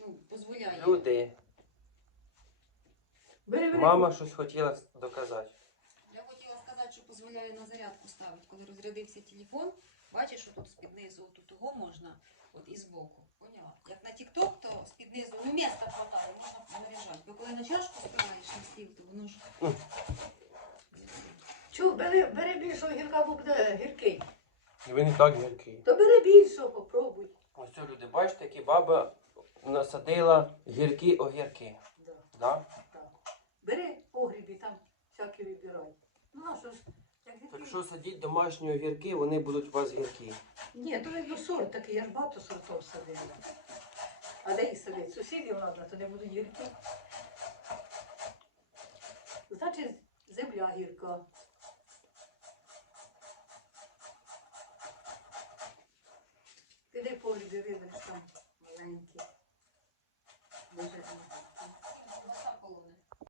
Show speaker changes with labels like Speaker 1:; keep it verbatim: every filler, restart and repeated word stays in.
Speaker 1: ну, дозволяє.
Speaker 2: Люди.
Speaker 3: Бери, бери.
Speaker 2: Мама щось хотіла доказати.
Speaker 1: Я хотіла сказати, що дозволяє на зарядку ставити. Коли розрядився телефон, бачиш, що тут з-під низу, тут того можна, от і збоку. Поняла? Як на TikTok, то з-під низу, ну, міста хватає, можна наряжати. Бо коли на чашку спираєш на стіл, то воно ж...
Speaker 3: Чу, бери, бери більшого гірка, бо буде гіркий.
Speaker 2: І він і так гіркий.
Speaker 3: То бери більшого, попробуй.
Speaker 2: Ось це, люди, бачите, які баба насадила гіркі огірки.
Speaker 3: Да,
Speaker 2: Да?
Speaker 3: так. Бери в погрібі, там всякі вибирай. Ну, а що ж, як гіркі?
Speaker 2: Якщо садити домашні огірки, вони будуть у вас гіркі.
Speaker 3: Ні, то видно сорт такий, я ж багато сортів садила. А де їх садить? Сусідів ладно, то не будуть гіркі. Значить, земля гірка. Піди в погрібі, вибереш там маленькі.